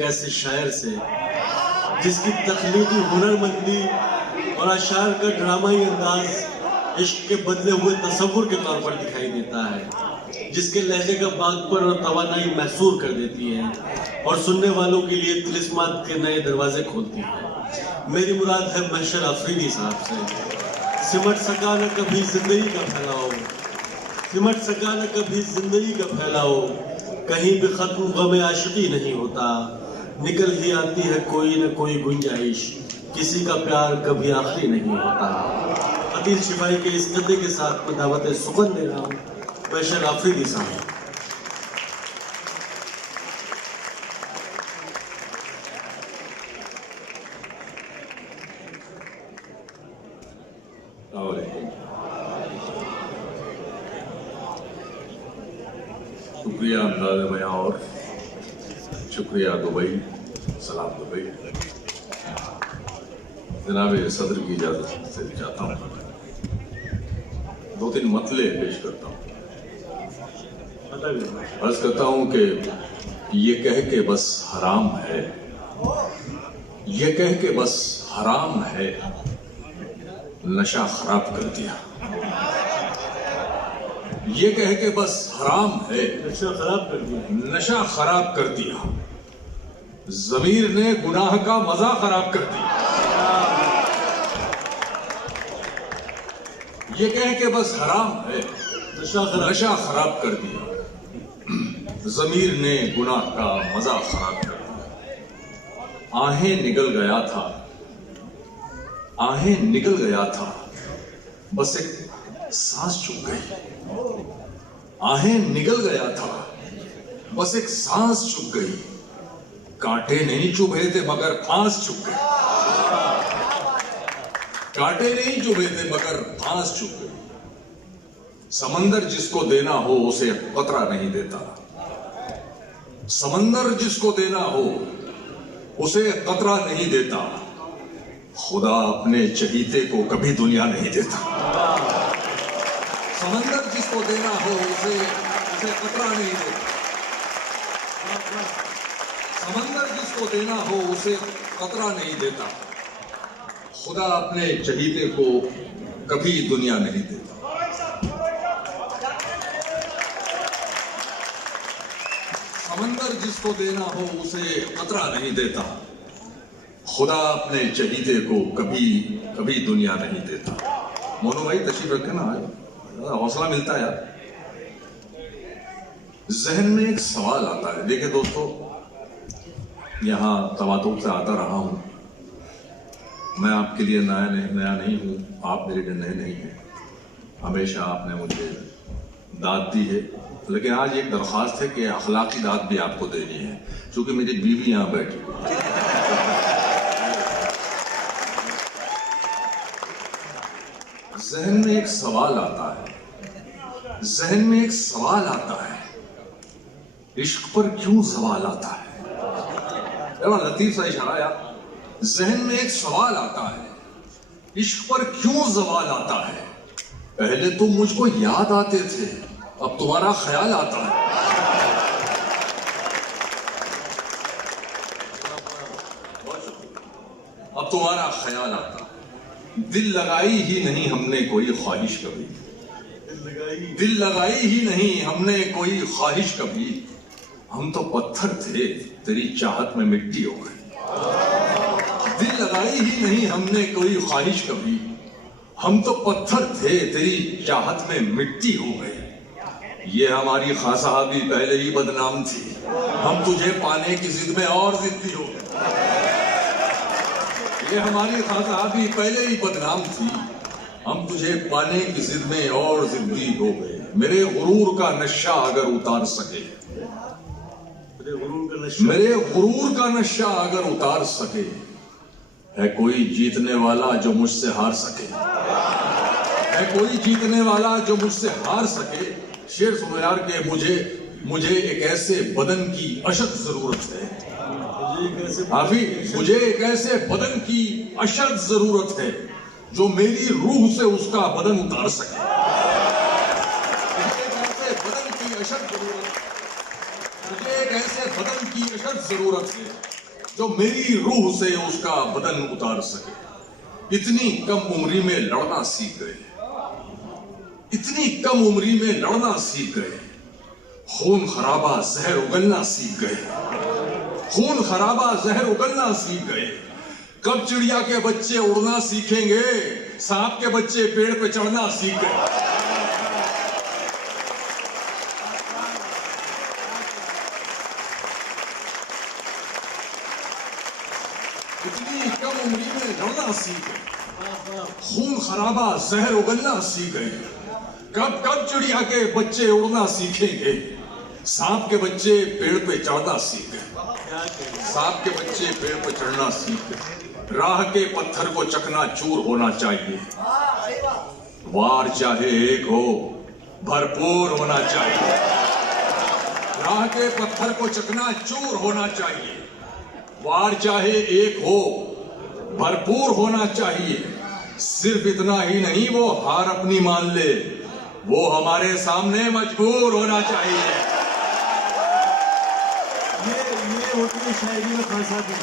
एक ऐसे शायर से जिसकी तख्लीकी हुनरमंदी और अशार का ड्रामाई अंदाज इश्क के बदले हुए तसव्वुर के तौर पर दिखाई देता है, जिसके लहजे का बागपन और तवानाई महसूर कर देती है और सुनने वालों के लिए तिलिस्मात के नए दरवाजे खोलती है। मेरी मुराद है महशर अफरीदी साहब से। सिमट सका न कभी जिंदगी का फैलाओ, सिमट सका न कभी जिंदगी का फैलाओ, कहीं भी खत्म गम आशिकी नहीं होता, निकल ही आती है कोई न कोई गुंजाइश, किसी का प्यार कभी आखिरी नहीं होता। अतील शिफाई के इस गद्दे के साथ मैं दावत सुकन दे रहा हूँ महशर अफरीदी साहब। शुक्रिया अंदाज़ बयां और शुक्रिया दुबई, सलाम दुबई। जनाब सदर की इजाज़त से चाहता हूँ 2-3 मतले पेश करता हूँ। अर्ज करता हूँ कि ये कह के बस हराम है, ये कह के बस हराम है, नशा खराब कर दिया। ये कह के बस हराम है, नशा खराब कर दिया, नशा खराब कर दिया, ज़मीर ने गुनाह का मजा खराब कर दिया। ये कह के बस हराम है, नशा खराब कर दिया, ज़मीर ने गुनाह का मजा खराब कर दिया। आहें निकल गया था, आहें निकल गया था, बस एक सांस चुक गई। आहें निकल गया था, बस एक सांस चुक गई, कांटे नहीं चुभे थे मगर फांस चुक गई, कांटे नहीं चुभे थे मगर फांस चुक गई। समंदर जिसको देना हो उसे कतरा नहीं देता, समंदर जिसको देना हो उसे कतरा नहीं देता, खुदा अपने चहीते को कभी दुनिया नहीं देता। समंदर जिसको देना हो उसे कतरा नहीं देता, समंदर जिसको देना हो उसे कतरा नहीं देता, खुदा अपने चहीते को कभी दुनिया नहीं देता। समंदर जिसको देना हो उसे कतरा नहीं देता, खुदा अपने चहीते को कभी कभी दुनिया नहीं देता। मोनू भाई तशरीफ रखे ना, हौसला मिलता है यार। जहन में एक सवाल आता है, देखिए दोस्तों, यहाँ तवातुर से आता रहा हूं, मैं आपके लिए नया नहीं हूं, आप मेरे लिए नए नहीं हैं। हमेशा आपने मुझे दाद दी है, लेकिन आज एक दरख्वास्त है कि अखलाकी दाद भी आपको देनी है, क्योंकि मेरी बीवी यहाँ बैठी है। जहन में एक सवाल आता है, जहन में एक सवाल आता है, इश्क पर क्यों सवाल आता है? लतीफ सा इशारा यार। जहन में एक सवाल आता है, इश्क पर क्यों सवाल आता है? पहले तो मुझको याद आते थे, अब तुम्हारा ख्याल आता है। अब तुम्हारा ख्याल आता है। दिल लगाई ही नहीं हमने कोई ख्वाहिश कभी, दिल लगाई ही नहीं हमने कोई ख्वाहिश कभी, हम तो पत्थर थे तेरी चाहत में मिट्टी हो गए। दिल लगाई ही नहीं हमने कोई ख्वाहिश कभी, हम तो पत्थर थे तेरी चाहत में मिट्टी हो गए। ये हमारी खासाबी पहले ही बदनाम थी, हम तुझे पाने की जिद में और जिद्दी हो गए। ये हमारी खासाबी पहले ही बदनाम थी, हम तुझे पाने की जिद में और जिद्दी हो गए। मेरे गुरूर का नशा अगर उतार सके, मेरे गुरूर का नशा अगर उतार सके, है कोई जीतने वाला जो मुझसे हार सके, है कोई जीतने वाला जो मुझसे हार सके। शेर सुनो यार के मुझे एक ऐसे बदन की अशद जरूरत है, हाफी मुझे एक ऐसे बदन की अशद जरूरत है जो मेरी रूह से उसका बदन उतार सके। मुझे एक ऐसे बदन की अशद जरूरत है जो मेरी रूह से उसका बदन उतार सके। इतनी कम उम्री में लड़ना सीख गए, इतनी कम उम्री में लड़ना सीख गए। खून खराबा जहर उगलना सीख गए, खून खराबा जहर उगलना सीख गए। कब चिड़िया के बच्चे उड़ना सीखेंगे, सांप के बच्चे पेड़ पे चढ़ना सीख गए। इतनी कम उम्री में लड़ना सीख गए, खून खराबा जहर उगलना सीख गए। कब कब चिड़िया के बच्चे उड़ना सीखेंगे, सांप के बच्चे पेड़ पे चढ़ना सीख गए। सांप के बच्चे पेड़ पे चढ़ना सीख गए। राह के पत्थर को चकना चूर होना चाहिए, वार चाहे एक हो भरपूर होना चाहिए। राह के पत्थर को चकना चूर होना चाहिए, वार चाहे एक हो भरपूर होना चाहिए। सिर्फ इतना ही नहीं, वो हार अपनी मान ले, वो हमारे सामने मजबूर होना चाहिए। ये होती है शायरी में खासा भी।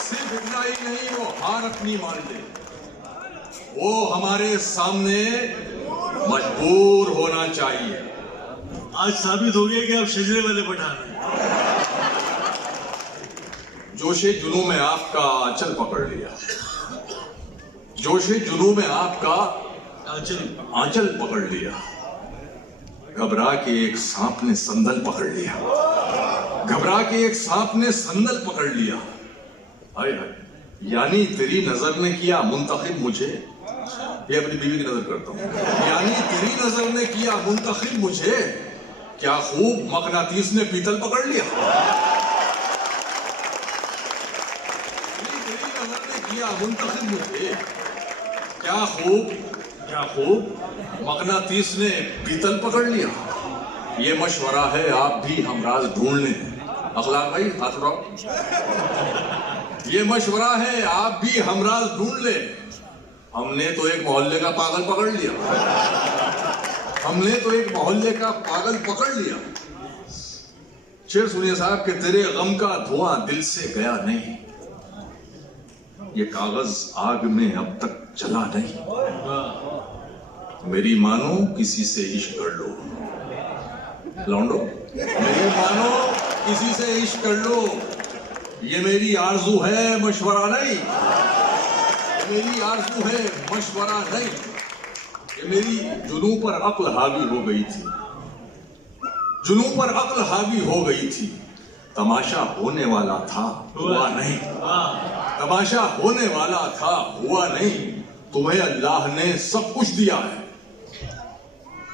सिर्फ इतना ही नहीं, वो हार अपनी मान ले, वो हमारे सामने मजबूर होना चाहिए। आज साबित हो गया कि आप शजरे वाले पठान हैं। जोशे जुनू में आपका आंचल पकड़ लिया, जोशे जुनू में आपका आंचल पकड़ लिया। घबरा के एक सांप ने संदल पकड़ लिया, घबरा के एक सांप ने संदल पकड़ लिया। हाय हाय, यानी तेरी नजर ने किया मुंतखब मुझे, ये अपनी बीवी की नजर करता हूं। यानी तेरी नजर ने किया मुंतखब मुझे, क्या खूब मकनातीस ने पीतल पकड़ लिया। तेरी नजर ने किया मुंतखब मुझे, क्या खूब मकनातीस ने पीतल पकड़ लिया। ये मशवरा है आप भी हमराज ढूंढ लें। अखलाक भाई हाथ उठाओ। ये मशवरा है आप भी हमराज ढूंढ लें। हमने तो एक मोहल्ले का पागल पकड़ लिया, हमने तो एक मोहल्ले का पागल पकड़ लिया। शेर सुनिए साहब कि तेरे गम का धुआं दिल से गया नहीं, ये कागज आग में अब तक जला नहीं। मेरी मानो किसी से इश्क कर लो, लौंडो मेरी मानो किसी से इश्क कर लो। ये मेरी आरज़ू है मशवरा नहीं, ये मेरी आरज़ू है मशवरा नहीं। ये मेरी जुनू पर अक्ल हावी हो गई थी, जुनू पर अक्ल हावी हो गई थी। तमाशा होने वाला था हुआ नहीं, तमाशा होने वाला था हुआ नहीं। तुम्हें अल्लाह ने सब कुछ दिया है,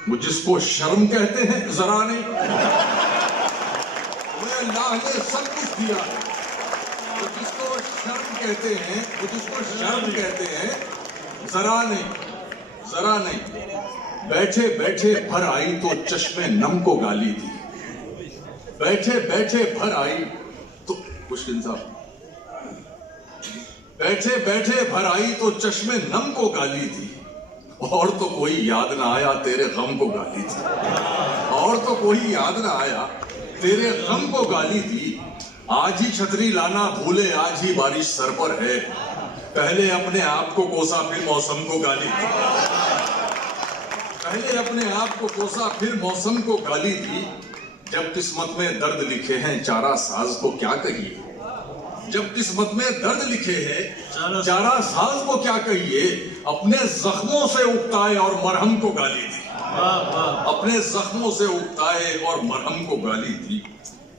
वो जिसको शर्म कहते हैं जरा नहीं। तुम्हें अल्लाह ने सब कुछ दिया है, वो जिसको शर्म कहते हैं, वो जिसको शर्म कहते हैं जरा नहीं, जरा नहीं। बैठे बैठे भर आई तो चश्मे नम को गाली दी, बैठे बैठे भर आई तो मुश्किल साहब, बैठे बैठे भर आई तो चश्मे नम को गाली दी। और तो कोई याद ना आया तेरे गम को गाली दी, और तो कोई याद ना आया तेरे गम को गाली दी। आज ही छतरी लाना भूले, आज ही बारिश सर पर है। पहले अपने आप को कोसा फिर मौसम को गाली दी, पहले अपने आप को कोसा फिर मौसम को गाली दी। जब किस्मत में दर्द लिखे हैं चारा साज को क्या कहिए, जब किस्मत में दर्द लिखे हैं चारा साज को क्या कहिए। अपने जख्मों से उगताए और मरहम को गाली दी, अपने जख्मों से उगताए और मरहम को गाली दी।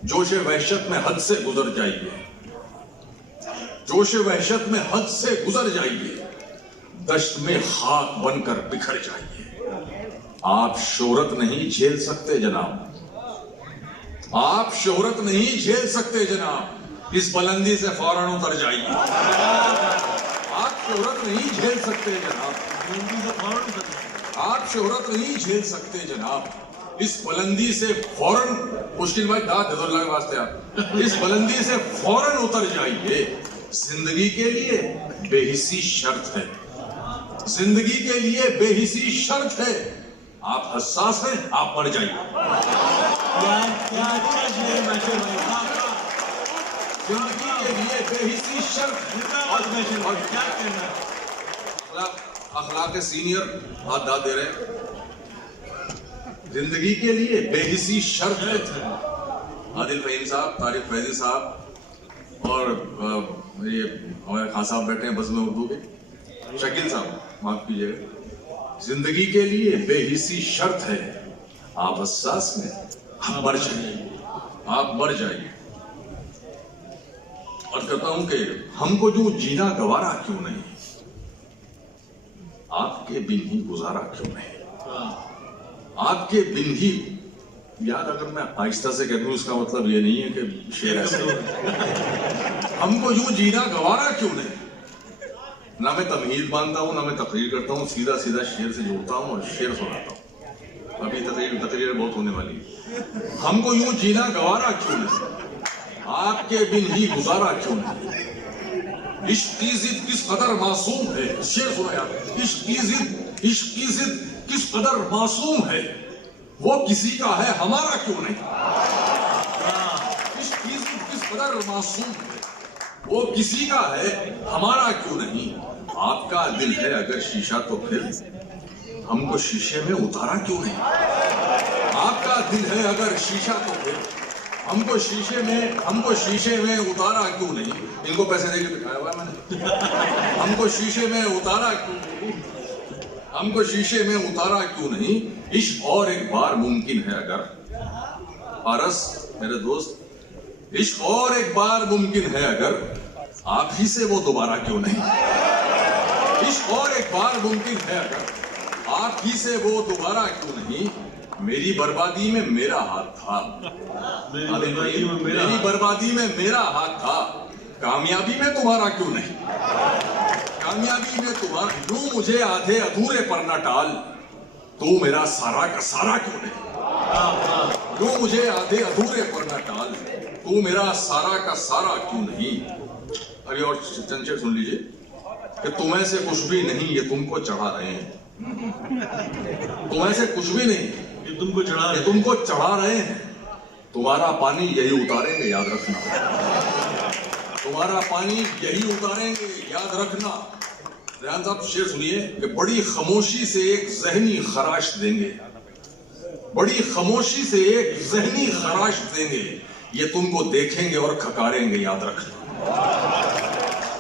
जोशे वहशत में हद से गुजर जाइए, जोशे वहशत में हद से गुजर जाइए। दश्त में खाक बनकर बिखर जाइए। आप शोहरत नहीं झेल सकते जनाब, आप शोहरत नहीं झेल सकते जनाब। इस बुलंदी से फौरन उतर जाइए। आप शोहरत नहीं झेल सकते जनाब, आप शोहरत नहीं झेल सकते जनाब। इस बुलंदी से फौरन, मुश्किल भाई दाद दे दो अल्लाह के वास्ते आप, इस बुलंदी से फौरन उतर जाइए। जिंदगी के लिए बेहिसी शर्त है, जिंदगी के लिए बेहिसी शर्त है। आप हसास हैं, आप मर जाइए। क्या अच्छा शेर है माशाअल्लाह। जिंदगी के लिए बेहिसी शर्त और क्या कहना है? अखलाक सीनियर हाथ दाद दे रहे हैं। जिंदगी के लिए बेहिसी शर्त है। आदिल फहीम साहब, तारिक फैजी साहब और ये हमारे खान साहब बैठे हैं बस में उर्दू के, शकील साहब माफ कीजिएगा। जिंदगी के लिए बेहिसी शर्त है, आप हसास में हम मर जाइए, आप मर जाइए। और कहता हूं कि हमको जो जीना गवारा क्यों नहीं, आपके बिन ही गुजारा क्यों नहीं, आपके बिन ही। यार अगर मैं आहिस्ता से कह दूं इसका मतलब ये नहीं है कि शेर ऐसे हमको यूं जीना गवारा क्यों नहीं। ना मैं तमहीद बांधता हूं, ना मैं तकरीर करता हूं, सीधा सीधा शेर से जोड़ता हूं और शेर सुनाता हूं। अभी तकरीर बहुत होने वाली है। हमको यूं जीना गवारा क्यों नहीं, आपके बिन ही गुजारा क्यों नहीं। इश्क की जिद किस कदर मासूम है, शेर सुना यार। इश्क की जिद किस कदर मासूम है, वो किसी का है हमारा क्यों नहीं। इश्क की जिद किस कदर मासूम है, वो किसी का है हमारा क्यों नहीं। आपका दिल है अगर शीशा तो फिर हमको शीशे में उतारा क्यों नहीं। आपका दिल है अगर शीशा तो फिर हमको शीशे में उतारा क्यों नहीं। इनको पैसे देके दिखाया हुआ मैंने। हमको शीशे में उतारा क्यों नहीं, हमको शीशे में उतारा क्यों नहीं। इश्क और एक बार मुमकिन है अगर, पारस मेरे दोस्त, इश्क और एक बार मुमकिन है अगर, आप ही से वो दोबारा क्यों नहीं। इश्क और एक बार मुमकिन है अगर, आप ही से वो दोबारा क्यों नहीं। मेरी बर्बादी में मेरा हाथ था, मेरी बर्बादी में मेरा हाथ था, कामयाबी में तुम्हारा क्यों नहीं। कामयाबी में तुम्हारा, यूं मुझे आधे अधूरे पर न टाल, तू मेरा सारा का सारा क्यों नहीं। यूं मुझे आधे अधूरे पर न टाल, तू मेरा सारा का सारा क्यों नहीं। अभी और चंद शेर सुन लीजिए कि तुम्हें से कुछ भी नहीं ये तुमको चढ़ा रहे हैं। तुम्हें से कुछ भी नहीं ये तुमको चढ़ा रहे हैं। तुम्हारा पानी यही उतारेंगे याद रखना, तुम्हारा पानी यही उतारेंगे याद रखना। रेहान साहब शेर सुनिए कि बड़ी खामोशी से एक ज़हनी खराश देंगे, बड़ी खामोशी से एक ज़हनी खराश देंगे, ये तुमको देखेंगे और खकारेंगे याद रखना।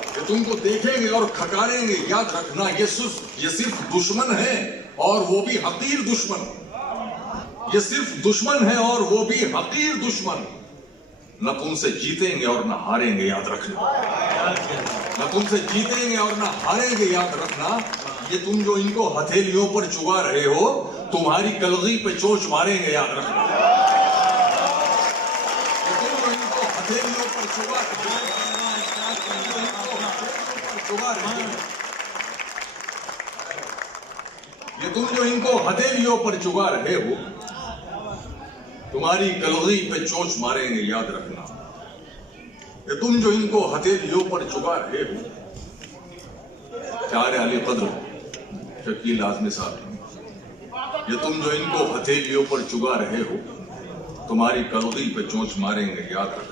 ये तुमको देखेंगे और खकारेंगे याद रखना। ये सिर्फ दुश्मन है और वो भी हकीर दुश्मन। ये सिर्फ दुश्मन है और वो भी हकीर दुश्मन। न तुमसे जीतेंगे और न हारेंगे याद रखना, न तुमसे जीतेंगे और न हारेंगे याद रखना। ये तुम जो इनको हथेलियों पर चुगा रहे हो, तुम्हारी कलगी पे चोंच मारेंगे याद रखना। ये तुम जो इनको हथेलियों पर चुगा रहे हो, ये तुम जो इनको हथेलियों पर चुगा रहे हो, तुम्हारी कलगी पे चोंच मारेंगे याद रखना। ये तुम जो इनको हथेलियों पर चुगा रहे हो। प्यारे अली कद्र शकील आजमी साहब, ये तुम जो इनको हथेलियों पर चुगा रहे हो, तुम्हारी कलगी पे चोंच मारेंगे याद रखना।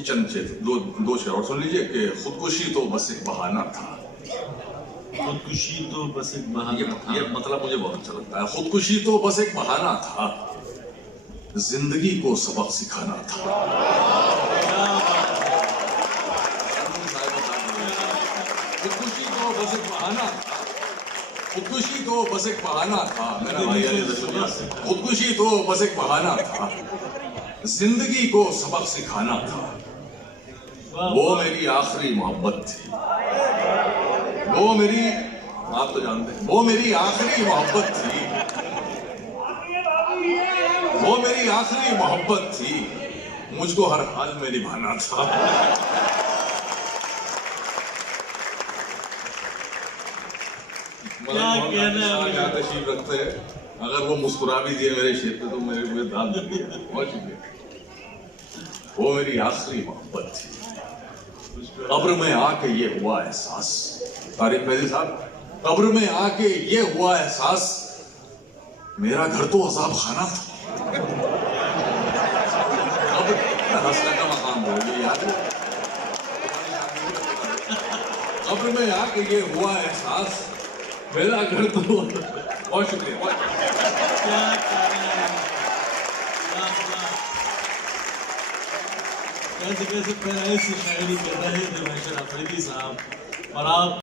चंद दो शेर और सुन लीजिए कि खुदकुशी तो बस एक बहाना था। खुदकुशी तो बस एक बहाना था। ये मतलब मुझे बहुत अच्छा लगता है। खुदकुशी तो बस एक बहाना था, जिंदगी को सबक सिखाना था। खुदकुशी तो बस एक बहाना था, खुदकुशी तो बस एक बहाना था मेरा भाई। खुदकुशी तो बस एक बहाना था, जिंदगी को सबक सिखाना था। वो मेरी आखिरी मोहब्बत थी, वो मेरी, आप तो जानते हैं, वो मेरी आखिरी मोहब्बत थी, वो मेरी आखिरी मोहब्बत थी, मुझको हर हाल में निभाना था। क्या तशरीफ रखते हैं। अगर वो मुस्कुरा भी दिए मेरे शेर पे तो मेरे को दाद दे दिया। बहुत शुक्रिया। वो मेरी आखिरी मोहब्बत थी, कब्र में आके ये हुआ एहसास। तारिक फैजी साहब, कब्र में आके ये हुआ एहसास, मेरा घर तो अजाब खाना था। हंसने का मकाम बोलिए यार। कब्र में आके ये हुआ एहसास, मेरा घर तो बहुत शुक्रिया। क्या कैसे कैसे पैराइज से शायरी कर रहे थे महशर अफरीदी साहब, और आप